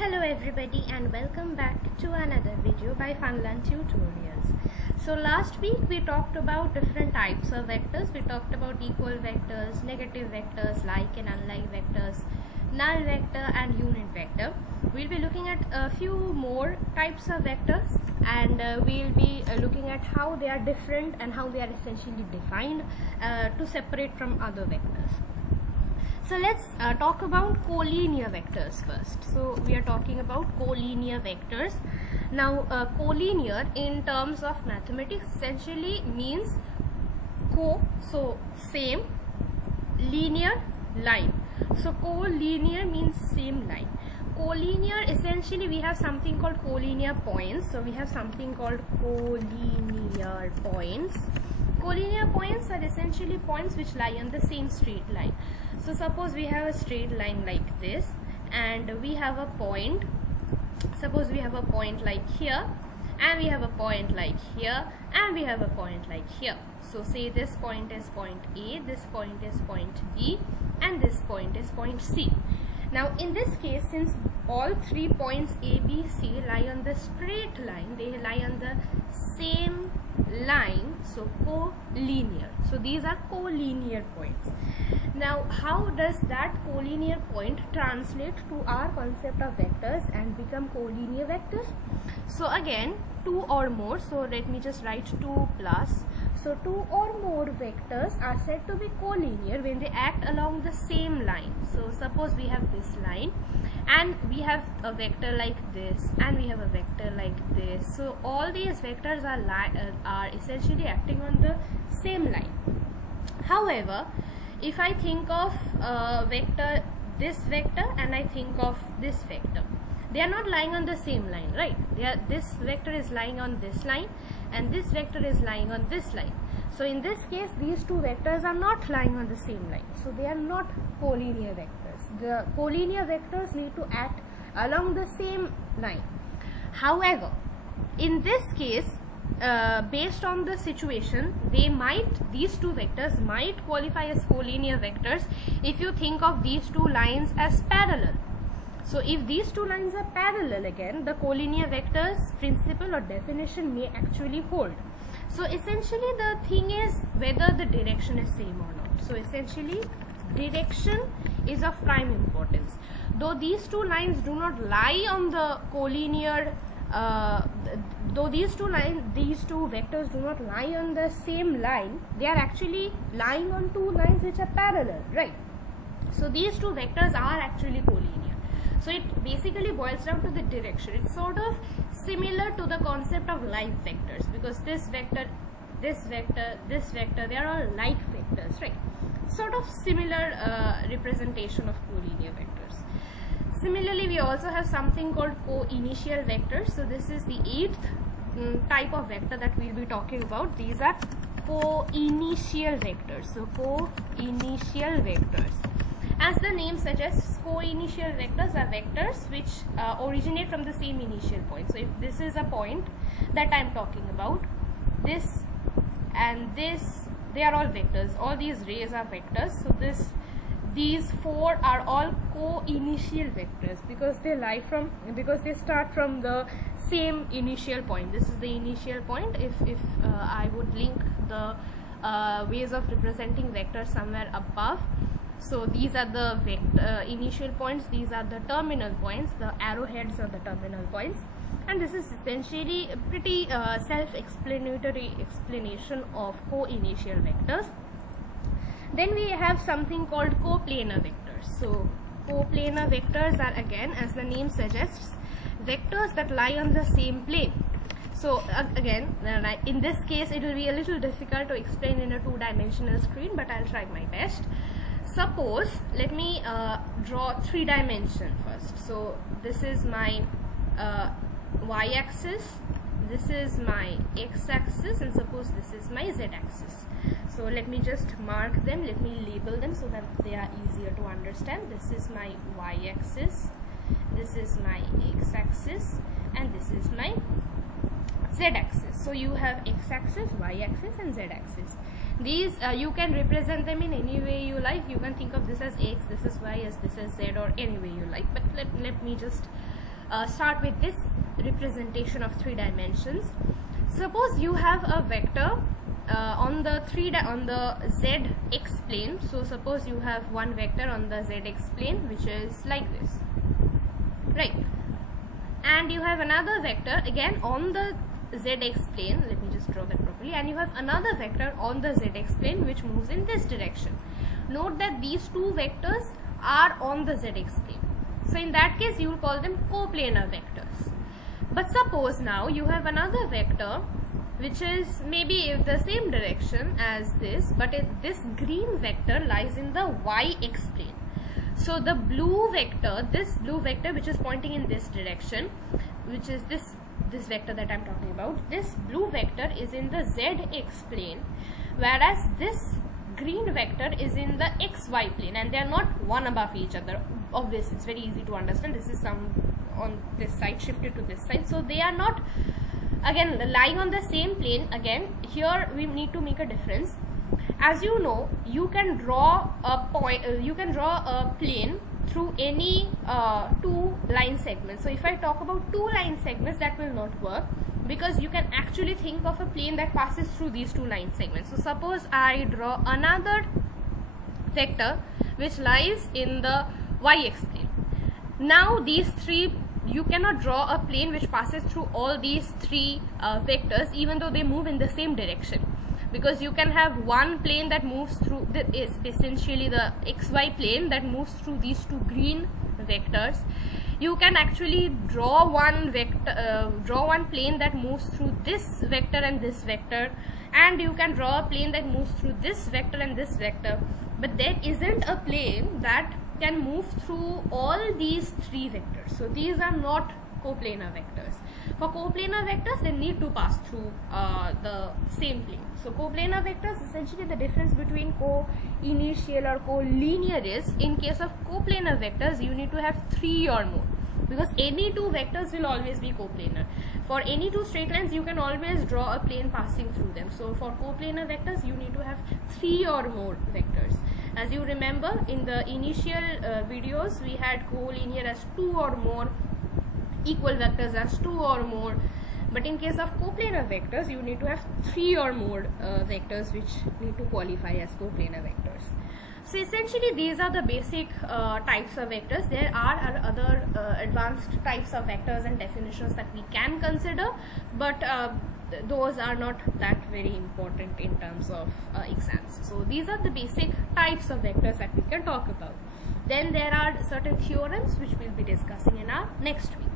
Hello everybody and welcome back to another video by Funland Tutorials. So last week we talked about different types of vectors. We talked about equal vectors, negative vectors, like and unlike vectors, null vector and unit vector. We'll be looking at a few more types of vectors and we'll be looking at how they are different and how they are essentially defined to separate from other vectors. So let's talk about collinear vectors first. So we are talking about collinear vectors. Now collinear in terms of mathematics essentially means so same, linear, line. So collinear means same line. Collinear, essentially we have something called collinear points. So we have something called collinear points. Collinear points are essentially points which lie on the same straight line. So suppose we have a straight line like this and we have a point. Suppose we have a point like here and we have a point like here and we have a point like here. So say this point is point A, this point is point B and this point is point C. Now in this case, since all 3 points A, B, C lie on the straight line, they lie on the same line, so collinear. So these are collinear points. Now how does that collinear point translate to our concept of vectors and become collinear vectors? So again, 2 or more, so let me just write 2 plus. So 2 or more vectors are said to be collinear when they act along the same line. So suppose we have this line and we have a vector like this and we have a vector like this. So all these vectors are essentially acting on the same line. However, if I think of this vector and I think of this vector, they are not lying on the same line, right? This vector is lying on this line and this vector is lying on this line. So in this case, these two vectors are not lying on the same line. So they are not collinear vectors. The collinear vectors need to act along the same line. However, in this case, based on the situation, these two vectors might qualify as collinear vectors if you think of these two lines as parallel. So if these two lines are parallel, again the collinear vectors principle or definition may actually hold. So essentially the thing is whether the direction is same or not. So essentially direction is of prime importance. Though these two lines do not lie on the collinear though these two vectors do not lie on the same line, they are actually lying on two lines which are parallel, right? So these two vectors are actually collinear. So it basically boils down to the direction. It's sort of similar to the concept of like vectors, because this vector, they are all like vectors, right? Sort of similar representation of collinear vectors. Similarly, we also have something called co-initial vectors. So this is the 8th type of vector that we'll be talking about. These are co-initial vectors. So co-initial vectors. As the name suggests, co-initial vectors are vectors which originate from the same initial point. So if this is a point that I am talking about, this and this, they are all vectors. All these rays are vectors. So these 4 are all co-initial vectors because they start from the same initial point. This is the initial point. If I would link the ways of representing vectors somewhere above. So these are the initial points, these are the terminal points, the arrowheads are the terminal points, and this is essentially a pretty self-explanatory explanation of co-initial vectors. Then we have something called coplanar vectors. So coplanar vectors are, again, as the name suggests, vectors that lie on the same plane. So again, in this case it will be a little difficult to explain in a 2-dimensional screen, but I'll try my best. Suppose, let me draw 3 dimension first. So this is my y-axis, this is my x-axis, and suppose this is my z-axis. So let me just mark them, let me label them so that they are easier to understand. This is my y-axis, this is my x-axis, and this is my z-axis. So you have x-axis, y-axis and z-axis. These you can represent them in any way you like. You can think of this as x, this is y, as this is z, or any way you like. But let me just start with this representation of 3 dimensions. Suppose you have a vector on the zx plane. So suppose you have one vector on the zx plane which is like this, right? And you have another vector again on the zx plane. Let me just draw that properly. And you have another vector on the zx plane which moves in this direction. Note that these 2 vectors are on the zx plane. So in that case you will call them coplanar vectors. But suppose now you have another vector which is maybe the same direction as this, but this green vector lies in the yx plane. So the blue vector, this blue vector which is pointing in this direction, which is this vector that I'm talking about, this blue vector is in the zx plane, whereas this green vector is in the xy plane, and they are not one above each other. Obviously it's very easy to understand. This is some on this side shifted to this side, so they are not again lying on the same plane. Again here we need to make a difference. As you know, you can draw a point, you can draw a plane through any 2 line segments. So if I talk about 2 line segments, that will not work, because you can actually think of a plane that passes through these 2 line segments. So suppose I draw another vector which lies in the yx plane. Now these 3, you cannot draw a plane which passes through all these 3 vectors even though they move in the same direction, because you can have one plane that moves through, that is essentially the xy plane that moves through these 2 green vectors. You can actually draw one vector, draw one plane that moves through this vector and this vector, and you can draw a plane that moves through this vector and this vector. But there isn't a plane that can move through all these 3 vectors. So these are not coplanar vectors. For coplanar vectors, they need to pass through the same plane. So coplanar vectors, essentially the difference between co-initial or collinear is, in case of coplanar vectors you need to have 3 or more, because any 2 vectors will always be coplanar. For any 2 straight lines you can always draw a plane passing through them. So for coplanar vectors you need to have 3 or more vectors. As you remember, in the initial videos we had collinear as 2 or more, equal vectors as 2 or more, but in case of coplanar vectors you need to have 3 or more vectors which need to qualify as coplanar vectors. So essentially these are the basic types of vectors. There are other advanced types of vectors and definitions that we can consider, but those are not that very important in terms of exams. So these are the basic types of vectors that we can talk about. Then there are certain theorems which we'll be discussing in our next week.